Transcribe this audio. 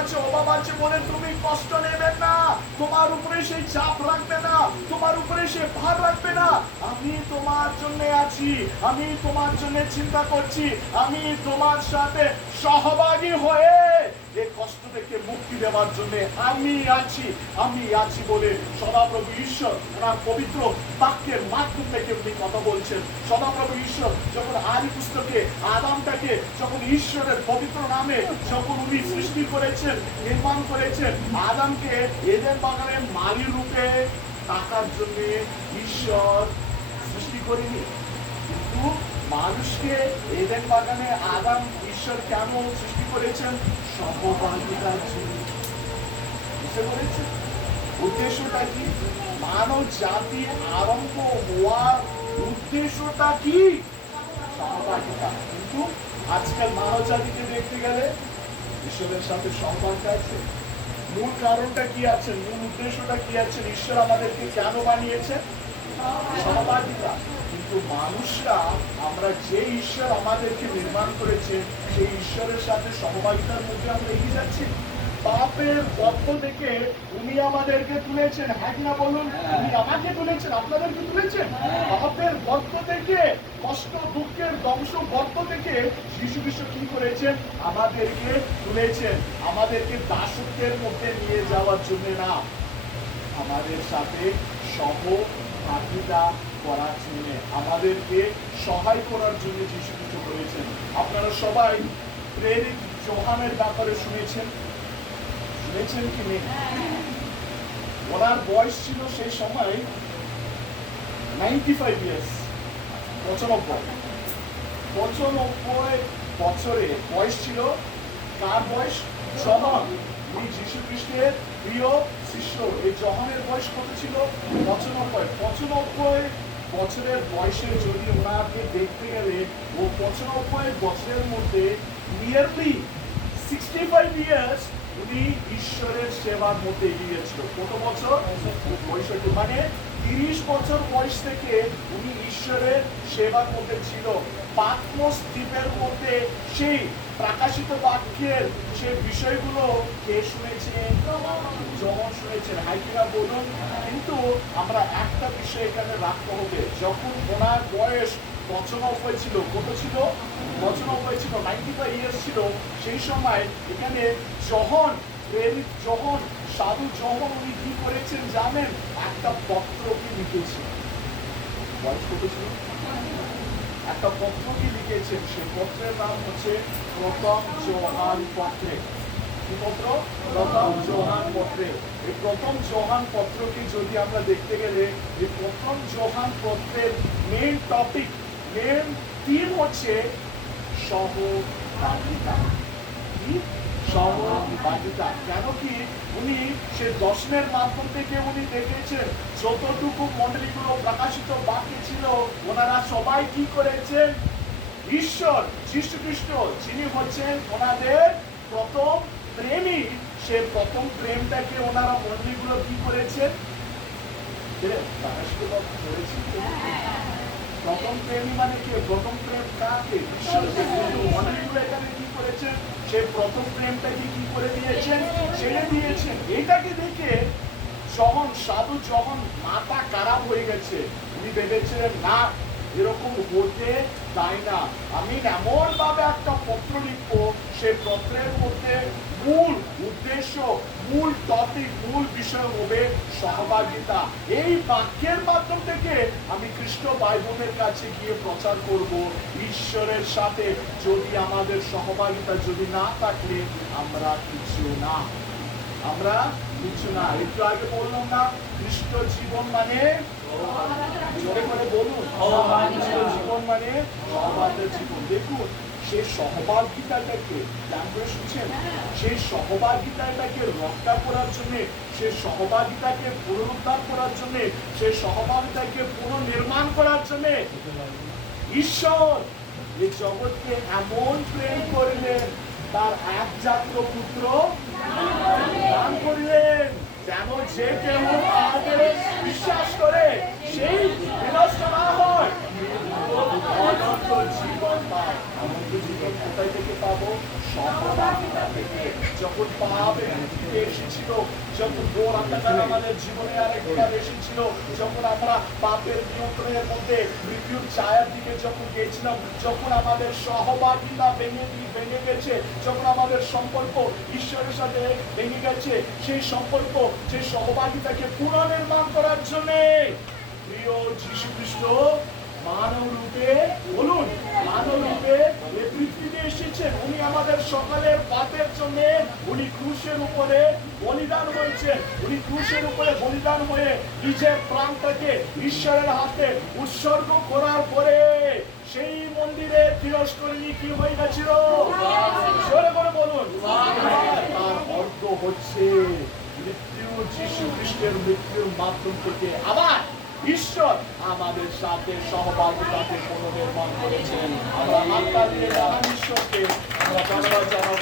আছে, অভাব আছে বলে তুমি কষ্ট নেবেন না। তোমার উপরে সেই চাপ রাখবে না, তোমার উপরে সে ভার রাখবে না। আমি তোমার জন্য আছি, আমি তোমার জন্য চিন্তা করছি, আমি তোমার সাথে সহভাগী হয়ে এই কষ্ট থেকে মুক্তি দেওয়ার জন্য আমি আছি আমি আছি বলে সদাপ্রভু ঈশ্বর ওনার পবিত্র বাক্যের মাধ্যম উনি কথা বলছেন। সদাপ্রভু ঈশ্বর যখন আদি পুস্তকে আদামটাকে, যখন ঈশ্বরের পবিত্র নামে যখন উনি সৃষ্টি করেছেন, নির্মাণ করেছেন, আদামকে এদের বাগানের মালি রূপে থাকার জন্য ঈশ্বর সৃষ্টি করেনি। কিন্তু মানুষকে এদেন বাগানে আদাম ঈশ্বর কেমন সৃষ্টি করেছেন? আজকাল মানব জাতিকে দেখতে গেলে ঈশ্বরের সাথে সম্পর্ক আছে মূল কারণটা কি আছে? মূল উদ্দেশ্যটা কি আছে? ঈশ্বর আমাদেরকে কেন বানিয়েছে? কিন্তু মানুষরা আমরা যে ঈশ্বর আমাদেরকে নির্মাণ করেছে, সেই ঈশ্বরের সাথে মধ্যে আমরা এগিয়ে যাচ্ছি। পাপের উনি আমাদেরকে তুলেছেন। হ্যাঁ বলুন? উনি আমাকে তুলেছেন, আপনাদেরকে তুলেছেন? পাপের কষ্ট, দুঃখের ধ্বংস গর্ত থেকে শিশু বিশ্ব কি করেছেন? আমাদেরকে তুলেছেন। আমাদেরকে দাসত্বের মধ্যে নিয়ে যাওয়ার জন্য না। আমাদের সাথে সহভাগিতা করার জন্য, আমাদেরকে সহায় করার জন্য যিশু কিছু করেছেন আপনারা সবাই প্রেরিত জোহানের ব্যাপারে শুনেছেন? শুনেছেন কি নেই? ওনার বয়স ছিল সেই সময় নাইনটি ফাইভ ইয়ার্স পঁচানব্বই। পঁচানব্বই বছরে বয়স ছিল, কার বয়স? জহন। উনি যীশু খ্রিস্টের প্রিয় শিষ্য। এই জহনের বয়স কত ছিল? পঁচানব্বই। পঁচানব্বই বছরের বয়সে যদি ওনাকে দেখতে গেলে, ও পঁচানব্বই বছরের মধ্যে নিয়ারলি সিক্সটি ফাইভ ইয়ার্স উনি ঈশ্বরের সেবার মধ্যে এগিয়েছিল কত বছর? পঁয়ষট্টি মানে তিরিশ বছর বয়স থেকে উনি ঈশ্বরের সেবার মধ্যে ছিল। পাতমোস দ্বীপের মধ্যে সেই প্রকাশিত বাক্যের সে বিষয়গুলো কে শুনেছেন যখন শুনেছেন হাইকিরা বলুন। কিন্তু আমরা একটা বিষয় এখানে রাখতে হবে, যখন ওনার বয়স পঁচানব্বই হয়েছিল, কত ছিল? পঁচানব্বই হয়েছিল নাইনটি ফাইভ ইয়ার্স ছিল। সেই সময় এখানে যখন প্রেরিত যখন সাধু যখন উনি কি করেছেন জানেন? একটা পত্রকে লিখেছেন বয়স কত ছিল? একটা পত্রকে লিখেছেন? সেই পত্রের নাম হচ্ছে প্রথম জোহান পত্রে। কি পত্র? প্রথম জোহান পত্রে। এই প্রথম জোহান পত্রকে যদি আমরা দেখতে গেলে, এই প্রথম জোহান পত্রের মেন টপিক মেন থিম হচ্ছে কি? সহভাগিতা কেন কি উনি সে দর্শনের মাধ্যম থেকে উনি দেখেছেন, যতটুকু মন্ডলীগুলো প্রকাশিত বাকি ছিল, ওনারা সবাই কি করেছেন? ঈশ্বর যীশু যিনি হচ্ছেন ওনাদের প্রথম প্রেমী, সে প্রথম প্রেমটাকে ওনারা মন্ডলীগুলো কি করেছেন? করেছেন প্রথম প্রেমী মানে কি? প্রথম প্রেম কাকে? এখানে কি করেছেন? সে প্রথম প্রেমটাকে কি করে দিয়েছেন? ছেড়ে দিয়েছেন। এটাকে দেখে যখন সাধু, যখন মাথা খারাপ হয়ে গেছে, উনি ভেবেছিলেন, না এরকম হতে চাই না। আমি এমন ভাবে একটা পত্র লিখব, সে পত্রের মধ্যে মূল উদ্দেশ্য, মূল টপিক মূল বিষয় হবে সহভাগিতা। এই বাক্যের মাধ্যম থেকে আমি কৃষ্ণ বাইবলের কাছে গিয়ে প্রচার করব, ঈশ্বরের সাথে যদি আমাদের সহভাগিতা যদি না থাকলে আমরা কিছু না। আমরা না একটু আগে বললাম না খ্রিস্ট জীবন মানে জোরে করে বলুন খ্রিস্ট জীবন মানে সহবাদের জীবন। দেখুন সেই সহভাগিতাটাকে করে শুনছেন? সেই সহভাগিতাটাকে রক্ষা করার জন্য সেই সহভাগিতাকে পুনরুদ্ধার করার জন্য সেই সহভাগিতাকে পুনর্নির্মাণ করার জন্য। ঈশ্বর এই জগৎকে এমন প্রেম করলেন তার একজাত পুত্র দান করিলেন। যেন যে কেউ আমাদের বিশ্বাস করে, সেই বিনষ্ট না হয়। জীবন পায়। জীবন কোথায় থেকে পাবো? সর্বদা থেকে। যখন পাপ এসেছিল যখন অন্ধকার আমাদের জীবনে আরেকবার এসেছিল যখন আমরা পাপের নিয়ন্ত্রণের মধ্যে মৃত্যুর ছায়ার দিকে যখন গেছিলাম যখন আমাদের ভেঙে ভেঙে গেছে, যখন আমাদের সম্পর্ক ঈশ্বরের সাথে ভেঙে গেছে, সেই সম্পর্ক, সেই পুনর্নির্মাণ করার জন্য প্রিয় যীশু খ্রিস্ট মানব রূপে বলুন, মানব রূপে পৃথিবীতে এসেছেন, উনি আমাদের সকালের পাপের জন্য, উনি ক্রুশের উপরে বলিদান হয়েছে উনি ক্রুশের উপরে বলিদান হয়ে নিজের প্রাণটাকে ঈশ্বরের হাতে উৎসর্গ করার পরে সেই মন্দিরে তিরস্করিণী কি হয়ে গেছিল? জোরে করে বলুন। তার অর্থ হচ্ছে মৃত্যু, যীশু খ্রিস্টের মৃত্যুর মাধ্যম থেকে আবার ঈশ্বর আমাদের সাথে সহভাগিতাকে পুনর্নির্মাণ করেছেন। আমরা আত্মা দিয়ে মহান ঈশ্বরকে। আমরা জানাব